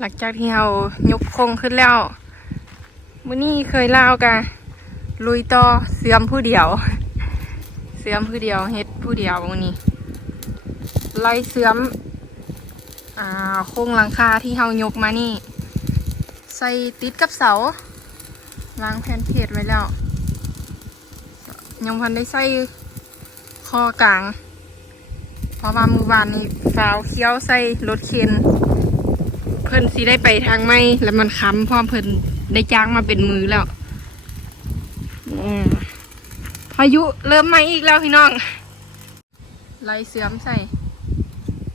หลังจากที่เรายกโครงขึ้นแล้วมื้อนี้เคยเล่ากันลุยต่อเสื่อมผู้เดียว เสื่อมผู้เดียวเฮ็ดผู้เดียวมื้อนี้ไล่เสื่อมอ่าโครงหลังคาที่เฮายกมานี่ ใส่ติดกับเสาวางแผ่นเพจไว้แล้วยังพันได้ใส่คอกลางเพราะว่ามือวานนี้ฟาวเคี้ยวใส่รถเข็น พิ่นสิได้ไปทางไม่แล้วมันค้ำพราะเพิ่นได้จ้างมาเป็นมือแล้วอพายุเริ่มมาอีกแล้วพี่น้องไล่เสื่อมใส่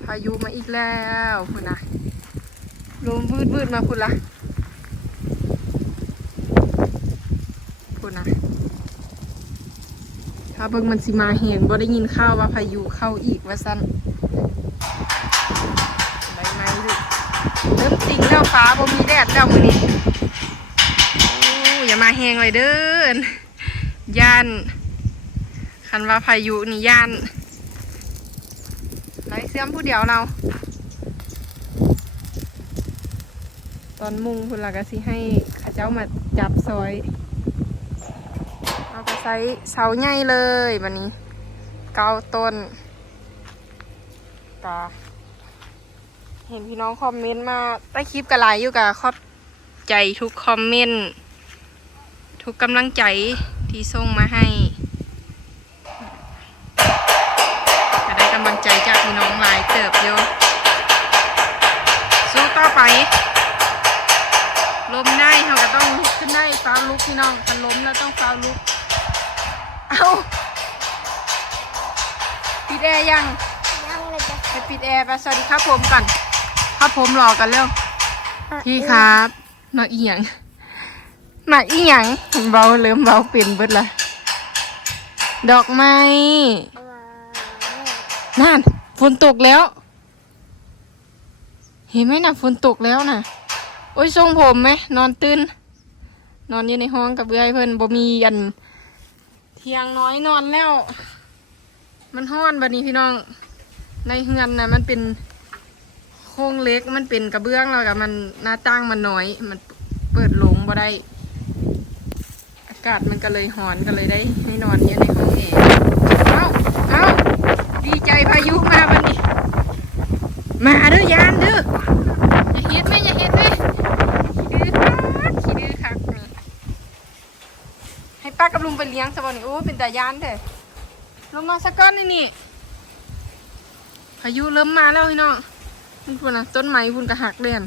พายุมาอีกแล้วพุ่นะลมวืดวืดๆมาพุ่นละพุ่นะถ้าเบิ่งมันสิมาเห็นบ่ได้ยินข่าวว่าพายุเข้าอีกว่าซั่นใบไม้ดิเริ่มจริง แล้วฟ้าบ่มีแดดแล้วมื้อนี้โอ้อย่ามาแหงเลยเด้อย่านคันว่าพายุนี่ย่านไรเสื่อมผู้เดียวเรา ตอนมุงคุณละก็สิให้ข้าเจ้ามาจับซอยเอาไปใส่เสาใหญ่เลยวันนี้ เกาต้นก็ เห็นพี่น้องคอมเมนต์มาใต้คลิปกระไรอยู่กับขอบใจทุกคอมเมนต์ทุกกำลังใจที่ส่งมาให้ก็ได้กำลังใจจากพี่น้องหลายเติบโยสู้ต่อไป ล้มได้เขาก็ต้องลุกขึ้นได้ฟ้าวลุกพี่น้องคันล้มแล้วต้องฟ้าวลุก เอาปิดแอร์ยังยังเลยจ้ะไปปิดแอร์ไปสวัสดีครับผมก่อน ครับผมรอกันเร็วพี่ครับมาอีหยังมาอีหยังเบาเริ่มเบาเปลี่ยนเบิดละดอกไม้นั่นฝนตกแล้ว เห็นไหมนะฝนตกแล้วนะโอ้ยทรงผมไหมนอนตื่นนอนอยู่ในห้องกับเบื่อยเพิ่นบ่มีอันเทียงน้อยนอนแล้ว มันห้อนบัดนี้พี่น้อง ในเฮือนนะมันเป็นโครงเล็กมันเป็นกระเบื้องแล้วกับมันหน้าต่างมันน้อย มันเปิดลงบ่ได้ อากาศมันก็เลยหอนก็เลยได้ให้นอนอยู่ในห้องแอร์เอ้าเอ้าดีใจพายุมาบันนี้ มาเด้อยานเด้ออย่าเฮ็ดไหมอย่าเฮ็ดไหมขี้ดื้อคักขี้ดื้อคักนี่ให้ป้ากับลุงไปเลี้ยงซะบ่นี่โอ้เป็นตายานเด้อลงมาสักก้อนนี่นี่พายุเริ่มมาแล้วพี่น้อง นี่พุ่นะต้นไม้พุ่นกระหักเด่น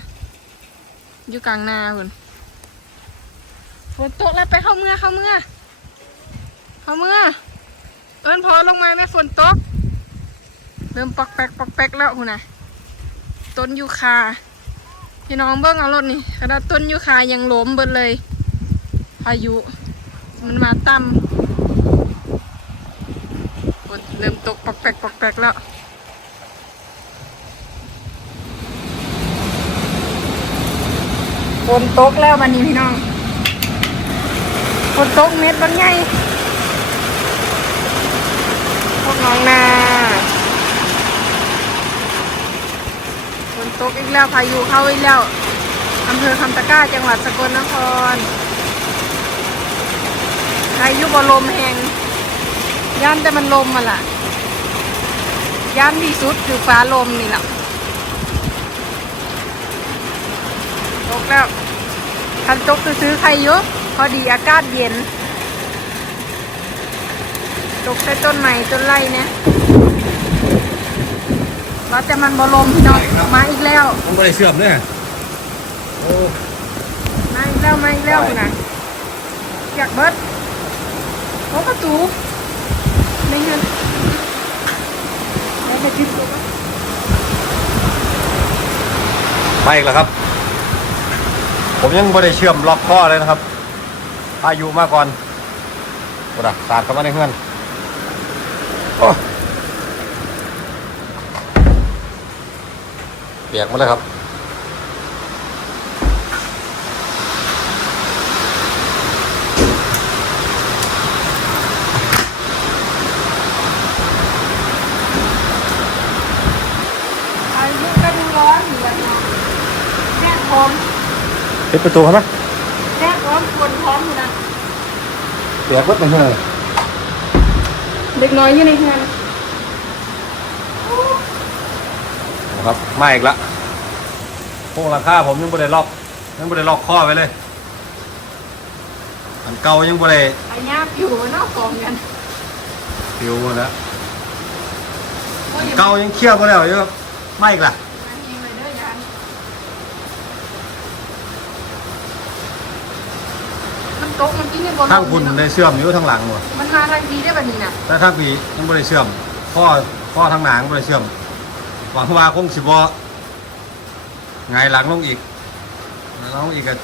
อยู่กลางนาพุ่นฝนตกแล้วไปเข้าเมื่อเข้าเมื่อเข้าเมื่อ เอิ้นพอลงมาแม่ฝนตก เริ่มปอกแปกปอกแปกแล้วคุณนะต้นยูคาพี่น้องเบิ้งเอารถนี่ขนาดต้นยูคายังล้มเบิดเลย พายุ มันมาต่ำฝนเริ่มตกปอกแปกปอกแปกแล้ว ฝนตกแล้ววันนี้พี่น้องฝนตกเม็ดบางใหญ่พวกน้องนาฝนตกอีกแล้วพายุเข้าอีกแล้วอำเภอคำตะก้าจังหวัดสกลนครพายุบลมแหงย่านแต่มันลมมาล่ะย่านที่สุดคือฟ้าลมนี่แหละ ตกแล้วคันตกซื้อใครเยอะพอดีอากาศเย็น ตกใส่ต้นใหม่ต้นไรเนี่ยเราจะมันบอลมพี่น้องมาอีกแล้วมันไม่ได้เชื่อมเนี่ยโอ้มาอีกแล้วมาอีกแล้วนะอยากเบิดโอ้ประตูไม่เงินแล้วไปจิ้มตัวมาอีกแล้วครับ ผมยังไม่ได้เชื่อมล็อกข้อเลยนะครับพายุมากก่อนโอ้ดะสาดเข้ามาในเพื่อนเปียกหมดเลยครับอายุก็ดูร้อนเหมือนกันเนาะแดดพร้อม ปิดประตูครับนะแค่พร้อมคนพร้อมอยู่นะเปียกวัดไปเถอะเด็กน้อยอยู่ในงานครับมาอีกละพวกราคาผมยังบ่ได้ล็อกยังบ่ได้ล็อกข้อไว้เลย อันเก่ายังบ่ได้อายาบอยู่เนอกกองกันฟิวหมดแล้วอันเก่ายังเคลียร์บ่แล้วอยู่ครับมาอีกละ อันเองเลยเด้อยานมันโต๊ะมันกินใน บอลทางคุณได้เชื่อมอยู่ทางหลังหมดมันมาทันทีได้แบบนี้นะแต่ทางปียังบ่ได้เชื่อมข้อข้อทางหนังบ่ได้เชื่อมหวังว่าคงสิบ่ไงายหลังลงอีกหลังลงอีกก็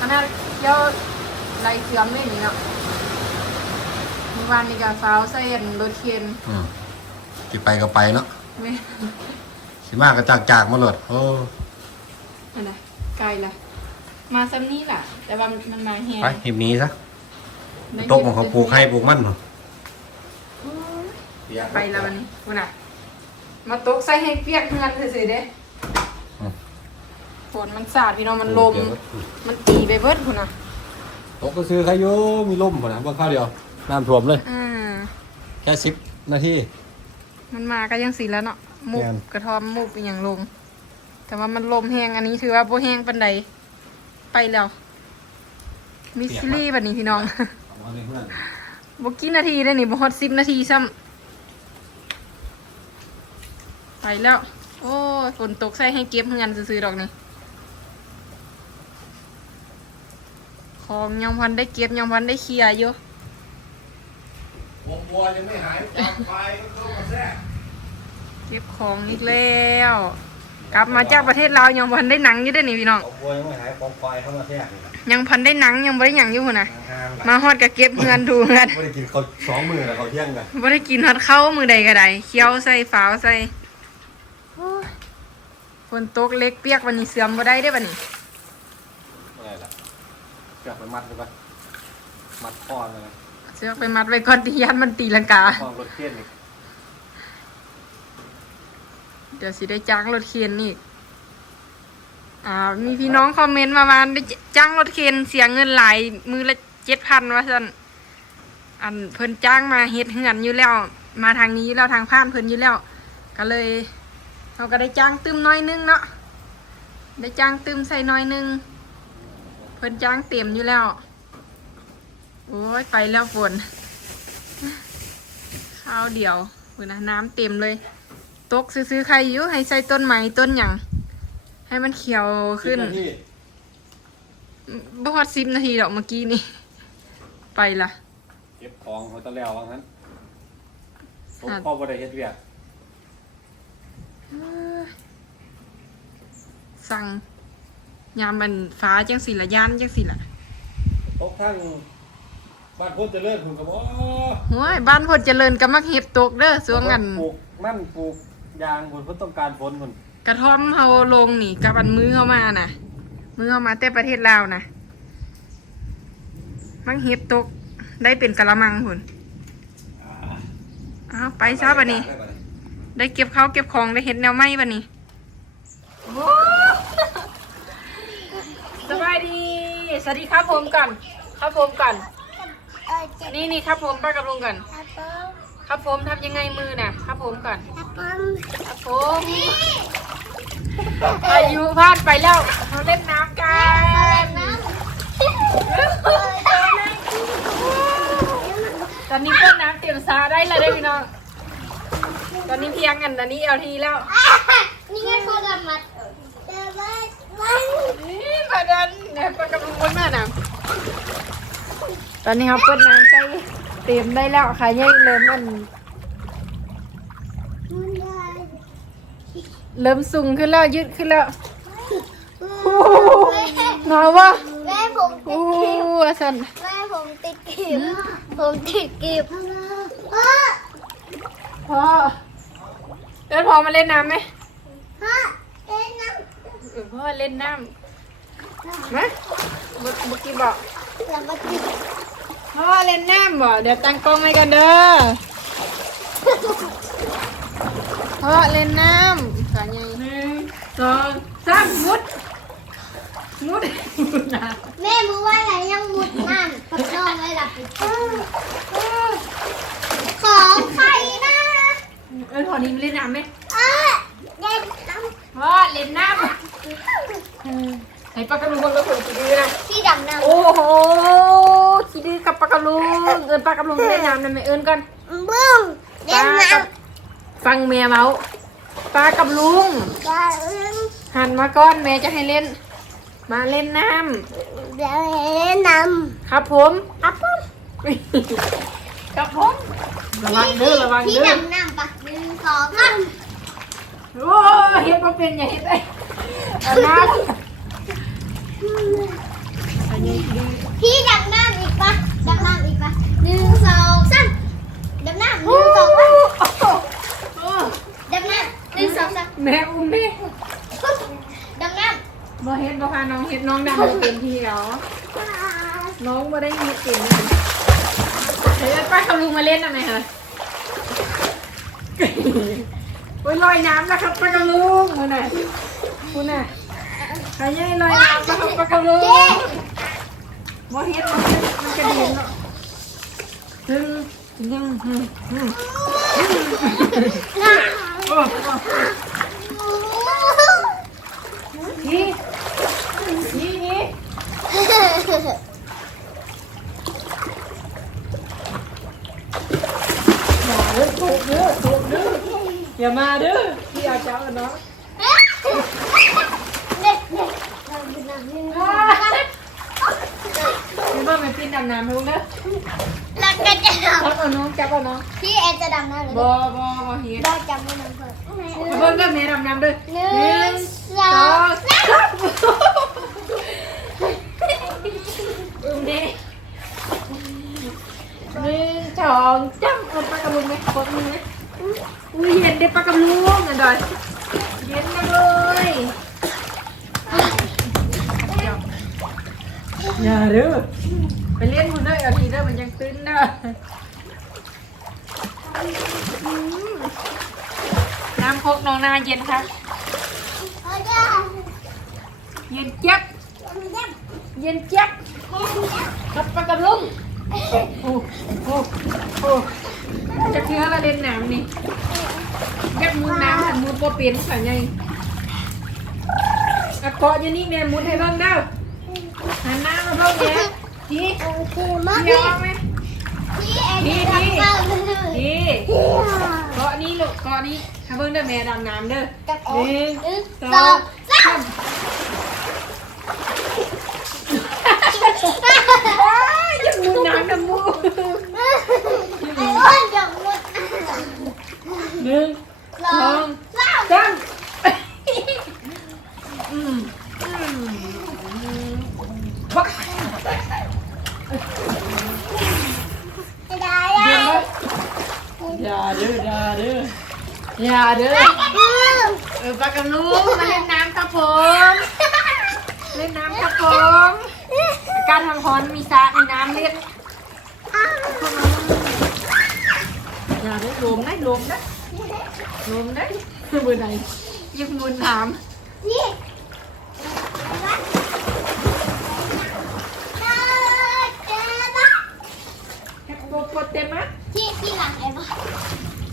อันนั้นเดี๋ยวไรเสื่อมไม่นี่เนาะเมื่อวานนี้ก็ฟ้าวใส่อันรถเคนอืมสิไปก็ไปเนาะไม่สิมากก็จากจากมาโลดโอ้อันไหนไกลละมาซ้ำนี้แหละแต่ว่ามันมาแหงไปหิบหนี้ซะ ตกของเขาปลูกให้ปลูกมันเนาะไปแล้ววันนี้คุณน่ะ มาตกใส่ให้เปียกเงินซื่อๆเด้ฝนมันสาดพี่น้องมันลม มันตีไปเบิดคุณน่ะตกก็ซื้อใครอยู่มีล่มป่ะนะว่าข้าวเดียวน้ำท่วมเลยอ่าแค่สิบนาทีมันมาก็ยังสีแล้วเนาะมุกแม่นกระทอมมุกเป็นอย่างลง แต่ว่ามันลมแห้งอันนี้ถือว่าโบแห้งปันใดไปแล้วมิสซิลี่แบบนี้พี่น้อง เอาเลยเพื่อนบกี่นาทีได้นี่บฮอตสิบนาทีซ้ำไปแล้ว โอ้ยฝนตกใส่ให้เก็บเงินซื้อๆดอกนี่ของยังพันได้เก็บยังพันได้เคลียร์อยู่วงบัวยังไม่หายจากไฟก็เข้ามาแทรกเก็บของอีกแล้ว กลับมาจากประเทศลาวยังพันได้หนังอยู่ได้อนี่พี่น้องวงบัวยังไม่หายกองไฟเข้ามาแทรกนี่นะยังพันได้หนังยังบ่ได้หยังอยู่หุ่นนะห่างๆล่ะมาฮอดกับเก็บเงินดูเงิน ไม่ได้กินเขาวสองมือแล้วเขาเที่ยงกันบ่ได้กินฮอดเข้าวมือใดก็ได้เคี้ยวใส่ฝาวใส่โอ้ยฝนตกเล็กเปียกวันนี้เสื่อมบ่ได้ได้อบัดนี้ไม่ละเกือบไปมัดเลยปะมัดคอเลยนะเสือกไปมัดไว้ก่อนที่ยันมันตีลังกา คอรถเทียนอีก เดี๋ยวสิได้จ้างรถเคนนี่อ่ามีพี่น้องคอมเมนต์มาว่าได้จ้างรถเคนเสียเงินหลายมือละเจ็ดพันว่าซั่นอันเพิ่นจ้างมาเฮ็ดเฮือนอยู่แล้ว มาทางนี้อยู่แล้วทางผ่านเพิ่นอยู่แล้ว ก็เลยเราก็ได้จ้างตึมน้อยนึงเนาะได้จ้างตึมใส่น้อยนึงเพิ่นจ้างเต็มอยู่แล้ว โอ้ยไปแล้วฝนข้าวเดียวฝนนะน้ำเต็มเลย กซื้อๆใครอยู่ให้ใส่ต้นไม้ต้นหยังให้มันเขียวขึ้นสิบาทีบ่ฮอดสิบนาทีดอกเมื่อกี้นี่ ไปละเก็บของเขาตะแล้วว่างั้นผมอะพ่อบ่ได้เฮ็ดเวียกสั่งยามมันฟ้าจังสิละย่านจังสิละตกทั้งบ้านพ้นเจริญคุณกับบ่โอ้ยบ้านพดเจริญก็มักเห็บตกเด้อสวงกันปลูก มันปลูก ยางผลเพิ่นต้องการฝนพุ่นกระท่อมเฮาลงนี่กับอันมือเข้ามาน่ะมือเข้ามาแต่ประเทศลาวนะมักเห็บตกได้เป็นกะละมังหุ่นอ้าวไปซะบัดนี้ ได้เก็บข้าวเก็บของได้เห็ดแนวไหมบัดนี้สบายดี สวัสดีครับผมก่อนครับผมก่อนเออเจ็บนี่นี่ครับผมป้ากับลุงก่อนครับผมครับผมทำยังไงมือน่ะ ครับผมก่อน ครับผมครับผมอายุพลาดไปแล้วเราเล่นน้ำกันตอนนี้เพื่อนน้ำเตรียมซาได้เลยได้อพี่น้องตอนนี้เพียงกันตอนนี้เอาทีแล้วนี่ไงโคตรมัดเดี๋ยวไว้ไว้นี่มาดันเนี่ยปากกับลุงคนมาน่ะตอนนี้ครับเพื่อนน้ำใส่เตรียมได้แล้วค่ะยังเริ่มมันมันได้ เริ่มสูงขึ้นแล้วยืดขึ้นแล้วโอ้หนาววะแม่ผมติโอ้ดกีบอาสันแม่ผมติดกีบผมติดกีบพ่อพ่อเดินพอมาเล่นน้ำไหมพ่อเอ็นน้เออพ่อเล่นน้ำมาเมื่อเมื่อกี้บอกำแล้วมาติดพ่อเล่นน้ำบ่เดี๋ยวตั้งกล้องให้กันเด้อพ่อเล่นน้ำ สายใหญ่หนึ่งสองสามมุดมุดมุดนะแม่มือว่าอะไรยังมุดน้ำกับน้องเลยล่ะไปของใครนะ เออพอนี้มันเล่นน้ำไหมเออเด็ดน้ว่าเล่นน้ำไหนปลากระลุงมันก็เปิดขี้ดื้อนะำที่ดำน้ำโอ้โหขี้ดื้อกับปลากระลุงเอินปลากระลุงเล่นน้ำนั่นไหมเอินกันบึ้งปเล่ลานน้กับฟังแม่เมา ปลากับลุงำว่าเอิ้นหันมาก้อนแม่จะให้เล่น มาเล่นน้เดี๋ยวเล่นน้ำครับผมำครับผมครับผม ระวังเด้อระวังที่เด้อดำน้ำปะหนึ่งสองสามโอ้เฮ็ดมาเป็นอย่าเฮ็ดไอ้เอาน้ำอันนี้ดีที่ดำน้ำอีกปะดำน้ำอีกปะหนึ่งสองสามดำน้ำหนึ่งสองสาม โอ้ ดำน้ำหนึ่งสองสาม แม่อุ้มแม่ดำน้บ่เฮ็ดบ่พาน้องเฮ็ดน้องดำบ่เป็นทีเหรอำน้องบ่ได้มีเต็มเลยเฮ้ยป้าเขาลุงมาเล่นทำไมคะโอ้ยลอยน้ำแล้วครับป้ากำลุงคุณน่ะคุณน่ะใครยังลอยน้ำแล้วครับป้ากำลุงบ่เฮ็ดบ่เฮ็ดมันกระเด็นเนาะฮึ่มฮึ่มฮึ่มฮึ่มโอ้โอ้ นี่นี่นี่อย่าเด้อถูกเด้อถูกเด้ออย่ามาเด้อพี่อาจจะเอาเนาะเด็กเด็กดำ น้ำหนึ่งสองสามพี่เบิ้มไปปีนดำน้ำให้ลุงเด้อแล้วก็จะดจับเอาน้องจับเอาน้องำพี่แอนจะดำน้ำหรือบ่บ่บ่เฮ็ดได้จำไม่น้ำเพิ่มเบิ้มเด้อแม่ดำน้ำเด้อหนึ่งสองสามอุ้มดิหนึ่งสองจับเอาปลากระลุงไหมกดมือไหมอุ้ยเย็นเด้ปลากระลุงอะดอยเย็นมาเลยอย่าเด้อไปเล่นคุณเด้อเอาทีเด้อมันยังตื้นเด้ออืม น้ำโคกน้องนาเย็นครับเอาจ้าเย็นเจี๊ยบเย็นเจี๊ยบกับปลากระลุงโอ้โหโอ้โหจะเทือละเล่นน้ำนี่ยักมุดน้ำหันมุดโปเปลี่ยนใส่ไงอะเกาะอยู่นี่แม่มุดให้เบ้างเด้อหันหน้ามาเบ้างแม่ทีโอเคมากเดี๋ยวเอาไหมพี่แอนจะดำน้ำเลยทีเกาะ นี้ลูกเกาะนี้ให้เบิ่งเด้อแม่ดำน้ำเด้อกับหนึ่งหนึ่งสองสามอย่ามุดน้ำกับมูกไอ้อ้วนจะมุดหนึ่งสองสาม จังอืมอืมวัก ได้ เดี๋ยว ได้ นะอย่า เด้ออย่าเด้ออย่าเด้อเออปากกันลูกมาเล่นน้ำครับผม เล่นน้ำครับผมการทำฮอนมีสระมีน้ำเล่นอย่าได้ลมได้ลมได้ลมได้เบอร์ไหนยังมุนน้ำ นี่ แฮปปี้ปดเต็มมั้ย ที่ที่หลังไอ้บ้า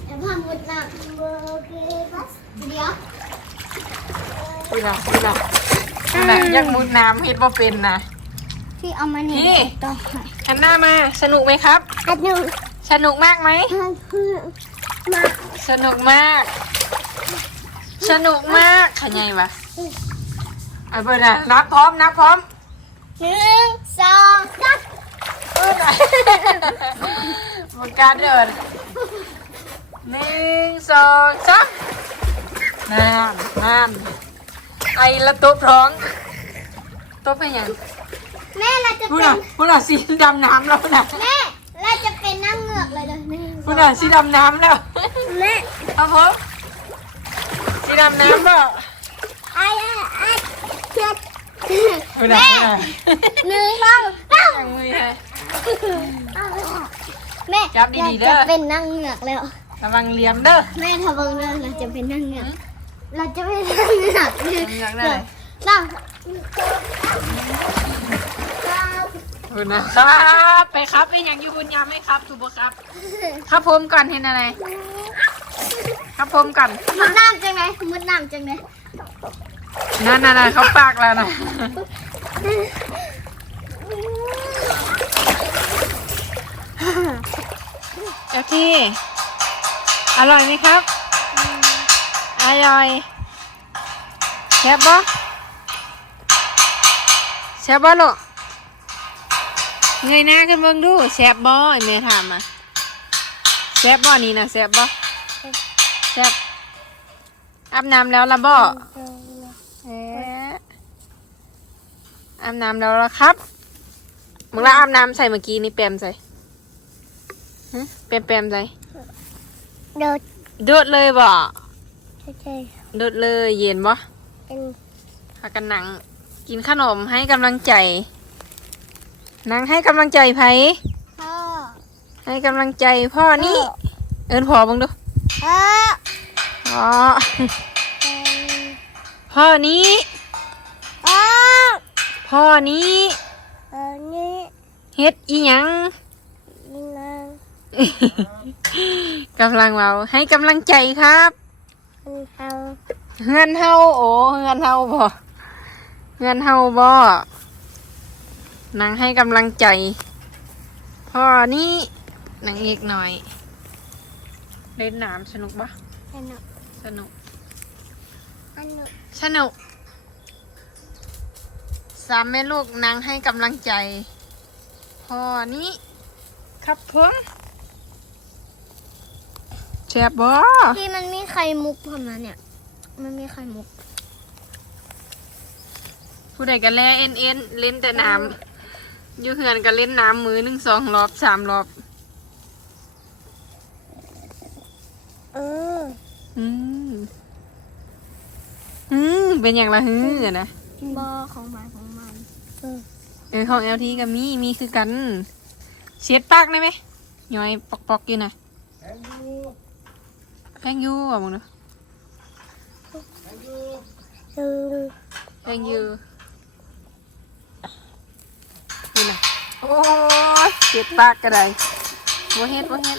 ไอ้บ้ามุดน้ำโอเคบัสเดี๋ยว นี่ล่ะนี่ล่ะนี่ล่ะยังมุดน้ำเฮ็ดบ่เป็นนะ ที่เอามานี่นี่ ต่อไปหันหน้ามาสนุกไหมครับ อันหนึ่งสนุกมากไหมอันคือมาสนุกมาก สนุกมากขยัยวะเอาเบิร์นะนับพร้อมนับพร้อมหนึ่งสองสามเบิร์นะบุกการเดินหนึ่งสองสามนั่นนั่น ไอละตุ๊บร้องตุ๊บเป็นยังแม่เราจะพูดเป็อะนพูดอะสีดำน้ำแล้วนะแม่เราจะเป็นนั่งเงือกเลยเด้อหนึ่งพูดอะสีดำน้ำแล้วแม่ครับผมสีดำน้ำเปล่าไอ้ไอ้ไอ้เจ็ดพูดอะแม่พูดอะหนึ่งสองสามยังมือให้แม่จับดีๆเด้อ เราจะเป็นนั่งเงือกแล้ว ระวังเหลี่ยมเด้อแม่ทำบังเรื่องเราจะเป็นนั่งเงือก เราจะเป็นนั่งเงือกนั่งเงือกได้เลยนั่งขอบคุณนะครับไปครับเป็นอย่างอยูบุญยามไหมครับถูกปะครับ ครับผมก่อนเห็นอะไร ครับผมก่อนมุดน้ำจังไหมมุดน้ำจังไหมนั่นน่ะเขาปากแล้วนะโอเคอร่อยไหมครับ อร่อยแซ่บบ่แซ่บบ่ลูกเงยหน้าขึ้นเบิ่งดูแซ่บบ่ไอ้แม่ถามมาแซ่บบ่นี่นะแซ่บบ่แซ่บอาบน้ำแล้วละบ่เอ๊ะอาบน้ำแล้วละครับมึงละอาบน้ำใส่เมื่อกี้นี่แปมใส่ฮะแปมแปมใส่เดี๋ยวโดดเลยบ่ ใช่โดดเลยเย็นบ่เป็นพากันหนัง กินขนมให้กำลังใจนางให้กำลังใจไผพ่อให้กำลังใจพ่อนี่ เอินพอบังดูพ่อพ่อพ่อนี้พ่อพ่อนี้อันนี้เฮ็ดอีหยังนี่นางกำลังเมาให้กำลังใจครับ มันทเฮือนเฮาโอ้เฮือนเฮาบ่เฮือนเฮาบ่นางให้กำลังใจพ่อนี่นางเอกหน่อย เล่นน้ำสนุกปะำอันนู้นสนุกอันนู้นสนุกสามแม่ลูกนางให้กำลังใจพ่อนี้ครับผม แซ่บบ่ที่มันมีไข่มุกผมนะเนี่ย มันมีไข่มุก ผู้ใดก็แล่เอ็นเอ็นเล่นแต่น้ำอยู่เฮือนก็เล่นน้ำมือหนึ่งสองรอบสามรอบเอออืมอืมเป็นอย่างละฮืออะนะบอของหมาของมันเออเออของเอลทีกับมีมีคือกัน เช็ดปากได้ไหมย้อยปอกปอกๆอยู่นะแพ งอยูอะมึงเนาะเออแพงอยูนี่นะโอ้ยเช็ดปากก็ได้โมเฮ็ดโมเฮ็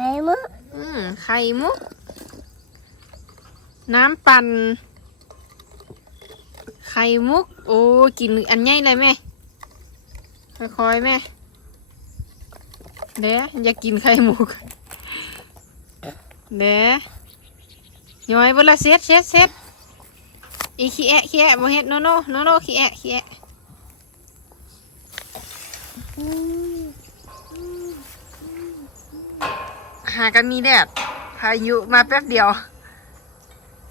ไข่มุกไข่มุกอืมไข่มุก น้ำปั่น ไข่มุก โอ้ กินอันใหญ่เลยแม่ ค่อยๆแม่เด้อยากกินไข่มุก เด้ย้อยบละเซ็ดเซ็ดเซ็ดอีขี้แอะขี้แอะบ่เฮ็ดโนโนโนโนขี้แอะขี้แอะ อืม หากันมีแดด พายุมาแป๊บเดียว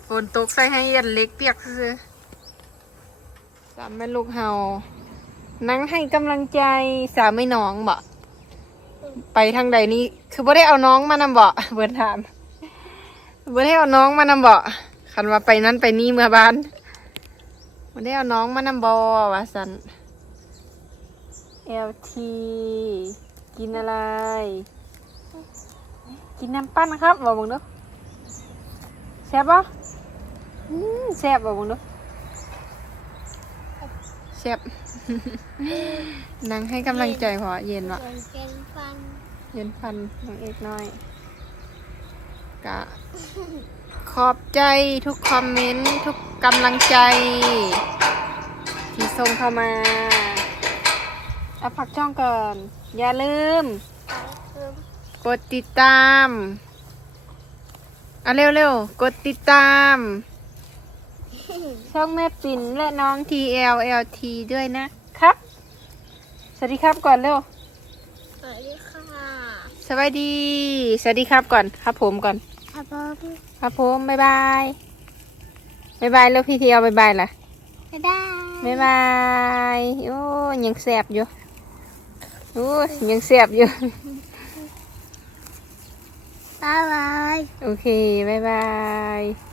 ฝนตกใส่ให้ยันเล็กเปียกซื้อสามแม่ลูกเฮา นั่งให้กำลังใจสามไม่น้องบ่ไปทางใดนี่คือบ่ได้เอาน้องมานำบ่เบิร์นถามบ่ได้เอาน้องมานำบ่คันว่าไปนั้นไปนี่เมื่อบ้านบ่ได้เอาน้องมานำบ่ว่าสัน LT กินอะไร กินน้ำปั้นครับบอกมึงดูแซ่บปะอืมแซ่บบอกมึงดูแซ่บนั่งให้กำลังใจพอเย็นวะเป็นเป็นฟันเย็นฟันน้องเอกน้อยกะขอบใจทุกคอมเมนต์ทุกกำลังใจ ที่ส่งเข้ามาเอาผักช่องก่อน อย่าลืมคือ กดติดตามเอาเร็วๆกดติดตาม ช่องแม่ปิ่นและน้อง TLLT ด้วยนะครับ สวัสดีครับก่อนเร็ว สวัสดีค่ะสวัสดี สวัสดีครับก่อนครับผมก่อน ครับผมครับผมบ๊ายบายบ๊ายบายแล้วพี่ทีเอาบ๊ายบายล่ะบ๊ายบายบ๊ายบายโอ้ยยังแสบอยู่โอ้ยยังแสบอยู่ บ๊ายบาย โอเค บ๊ายบาย